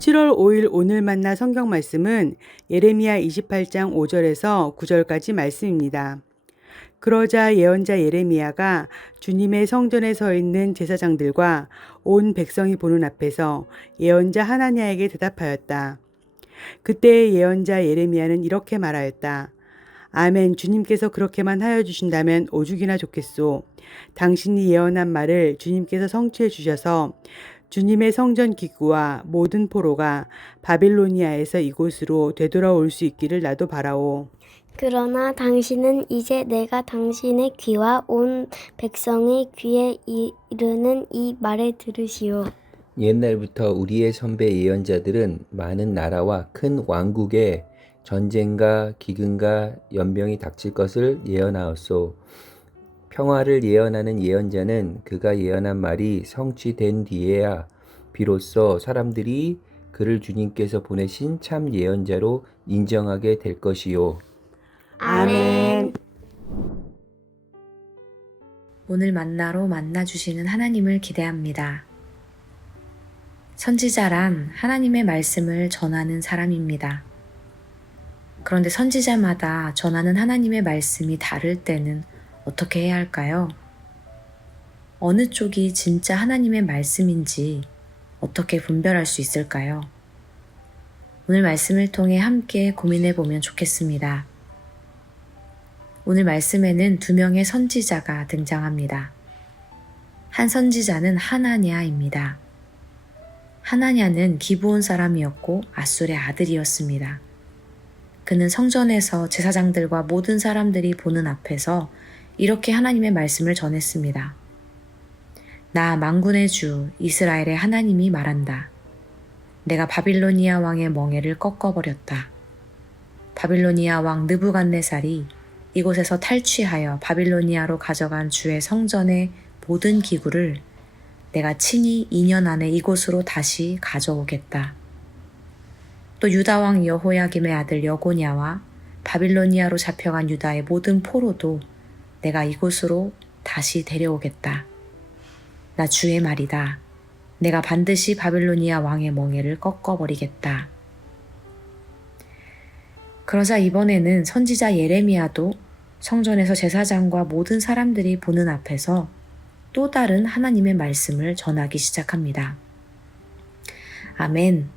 7월 5일 오늘 만나 성경 말씀은 예레미야 28장 5절에서 9절까지 말씀입니다. 그러자 예언자 예레미야가 주님의 성전에 서 있는 제사장들과 온 백성이 보는 앞에서 예언자 하나냐에게 대답하였다. 그때 예언자 예레미야는 이렇게 말하였다. 아멘. 주님께서 그렇게만 하여 주신다면 오죽이나 좋겠소. 당신이 예언한 말을 주님께서 성취해 주셔서 주님의 성전 기구와 모든 포로가 바빌로니아에서 이곳으로 되돌아올 수 있기를 나도 바라오. 그러나 당신은 이제 내가 당신의 귀와 온 백성의 귀에 이르는 이 말을 들으시오. 옛날부터 우리의 선배 예언자들은 많은 나라와 큰 왕국에 전쟁과 기근과 연병이 닥칠 것을 예언하였소. 평화를 예언하는 예언자는 그가 예언한 말이 성취된 뒤에야 비로소 사람들이 그를 주님께서 보내신 참 예언자로 인정하게 될 것이요. 아멘. 오늘 만나로 만나주시는 하나님을 기대합니다. 선지자란 하나님의 말씀을 전하는 사람입니다. 그런데 선지자마다 전하는 하나님의 말씀이 다를 때는 어떻게 해야 할까요? 어느 쪽이 진짜 하나님의 말씀인지 어떻게 분별할 수 있을까요? 오늘 말씀을 통해 함께 고민해 보면 좋겠습니다. 오늘 말씀에는 2명의 선지자가 등장합니다. 한 선지자는 하나냐입니다. 하나냐는 기브온 사람이었고 앗술의 아들이었습니다. 그는 성전에서 제사장들과 모든 사람들이 보는 앞에서 이렇게 하나님의 말씀을 전했습니다. 나 만군의 주 이스라엘의 하나님이 말한다. 내가 바빌로니아 왕의 멍에를 꺾어버렸다. 바빌로니아 왕 느부갓네살이 이곳에서 탈취하여 바빌로니아로 가져간 주의 성전의 모든 기구를 내가 친히 2년 안에 이곳으로 다시 가져오겠다. 또 유다왕 여호야김의 아들 여고냐와 바빌로니아로 잡혀간 유다의 모든 포로도 내가 이곳으로 다시 데려오겠다. 나 주의 말이다. 내가 반드시 바빌로니아 왕의 멍에를 꺾어버리겠다. 그러자 이번에는 선지자 예레미야도 성전에서 제사장과 모든 사람들이 보는 앞에서 또 다른 하나님의 말씀을 전하기 시작합니다. 아멘.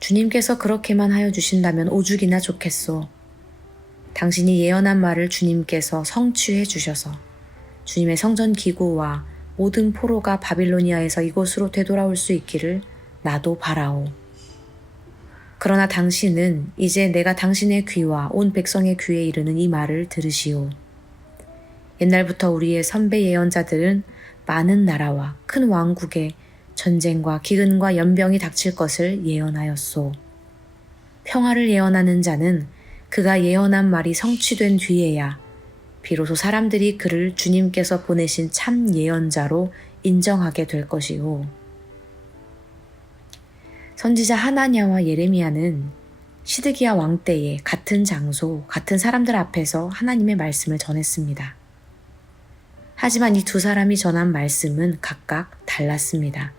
주님께서 그렇게만 하여 주신다면 오죽이나 좋겠소. 당신이 예언한 말을 주님께서 성취해 주셔서 주님의 성전 기구와 모든 포로가 바빌로니아에서 이곳으로 되돌아올 수 있기를 나도 바라오. 그러나 당신은 이제 내가 당신의 귀와 온 백성의 귀에 이르는 이 말을 들으시오. 옛날부터 우리의 선배 예언자들은 많은 나라와 큰 왕국에 전쟁과 기근과 연병이 닥칠 것을 예언하였소. 평화를 예언하는 자는 그가 예언한 말이 성취된 뒤에야 비로소 사람들이 그를 주님께서 보내신 참 예언자로 인정하게 될 것이오. 선지자 하나냐와 예레미야는 시드기야 왕 때에 같은 장소, 같은 사람들 앞에서 하나님의 말씀을 전했습니다. 하지만 이 2 사람이 전한 말씀은 각각 달랐습니다.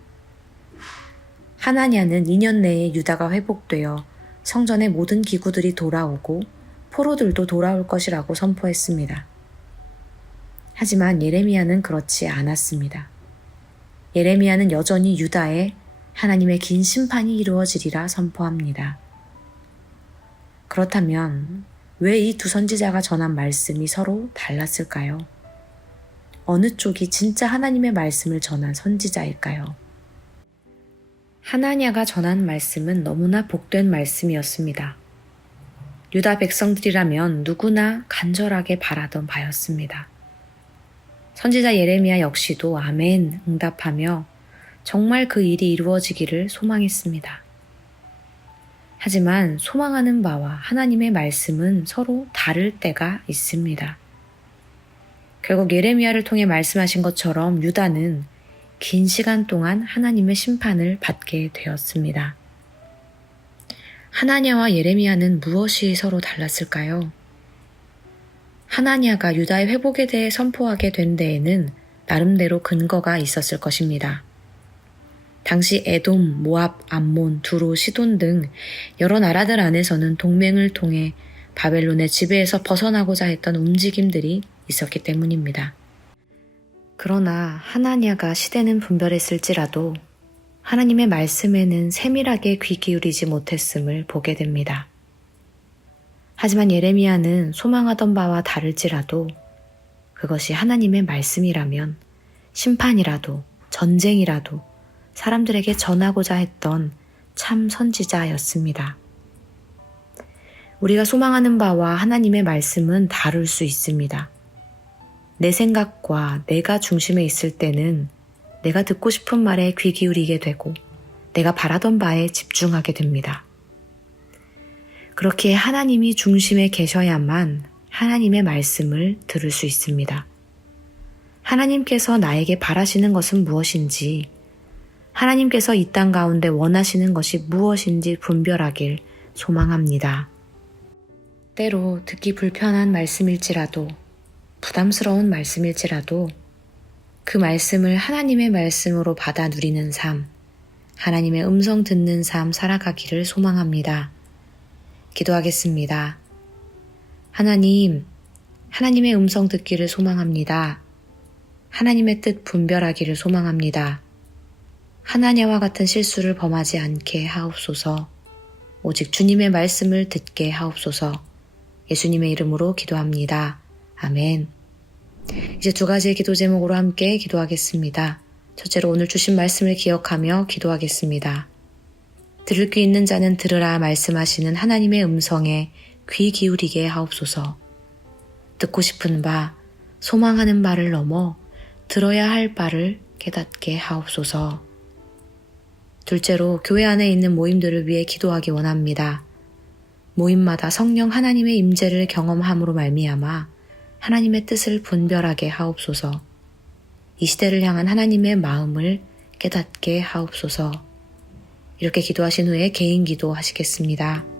하나냐는 2년 내에 유다가 회복되어 성전의 모든 기구들이 돌아오고 포로들도 돌아올 것이라고 선포했습니다. 하지만 예레미야는 그렇지 않았습니다. 예레미야는 여전히 유다에 하나님의 긴 심판이 이루어지리라 선포합니다. 그렇다면 왜 이 2 선지자가 전한 말씀이 서로 달랐을까요? 어느 쪽이 진짜 하나님의 말씀을 전한 선지자일까요? 하나냐가 전한 말씀은 너무나 복된 말씀이었습니다. 유다 백성들이라면 누구나 간절하게 바라던 바였습니다. 선지자 예레미야 역시도 아멘 응답하며 정말 그 일이 이루어지기를 소망했습니다. 하지만 소망하는 바와 하나님의 말씀은 서로 다를 때가 있습니다. 결국 예레미야를 통해 말씀하신 것처럼 유다는 긴 시간 동안 하나님의 심판을 받게 되었습니다. 하나냐와 예레미야는 무엇이 서로 달랐을까요? 하나냐가 유다의 회복에 대해 선포하게 된 데에는 나름대로 근거가 있었을 것입니다. 당시 에돔, 모압, 암몬, 두로, 시돈 등 여러 나라들 안에서는 동맹을 통해 바벨론의 지배에서 벗어나고자 했던 움직임들이 있었기 때문입니다. 그러나 하나냐가 시대는 분별했을지라도 하나님의 말씀에는 세밀하게 귀 기울이지 못했음을 보게 됩니다. 하지만 예레미야는 소망하던 바와 다를지라도 그것이 하나님의 말씀이라면 심판이라도 전쟁이라도 사람들에게 전하고자 했던 참 선지자였습니다. 우리가 소망하는 바와 하나님의 말씀은 다를 수 있습니다. 내 생각과 내가 중심에 있을 때는 내가 듣고 싶은 말에 귀 기울이게 되고 내가 바라던 바에 집중하게 됩니다. 그렇게 하나님이 중심에 계셔야만 하나님의 말씀을 들을 수 있습니다. 하나님께서 나에게 바라시는 것은 무엇인지, 하나님께서 이 땅 가운데 원하시는 것이 무엇인지 분별하길 소망합니다. 때로 듣기 불편한 말씀일지라도, 부담스러운 말씀일지라도 그 말씀을 하나님의 말씀으로 받아 누리는 삶, 하나님의 음성 듣는 삶 살아가기를 소망합니다. 기도하겠습니다. 하나님, 하나님의 음성 듣기를 소망합니다. 하나님의 뜻 분별하기를 소망합니다. 하나냐와 같은 실수를 범하지 않게 하옵소서. 오직 주님의 말씀을 듣게 하옵소서. 예수님의 이름으로 기도합니다. 아멘. 이제 두 가지의 기도 제목으로 함께 기도하겠습니다. 첫째로 오늘 주신 말씀을 기억하며 기도하겠습니다. 들을 귀 있는 자는 들으라 말씀하시는 하나님의 음성에 귀 기울이게 하옵소서. 듣고 싶은 바, 소망하는 바를 넘어 들어야 할 바를 깨닫게 하옵소서. 둘째로 교회 안에 있는 모임들을 위해 기도하기 원합니다. 모임마다 성령 하나님의 임재를 경험함으로 말미암아 하나님의 뜻을 분별하게 하옵소서. 이 시대를 향한 하나님의 마음을 깨닫게 하옵소서. 이렇게 기도하신 후에 개인 기도 하시겠습니다.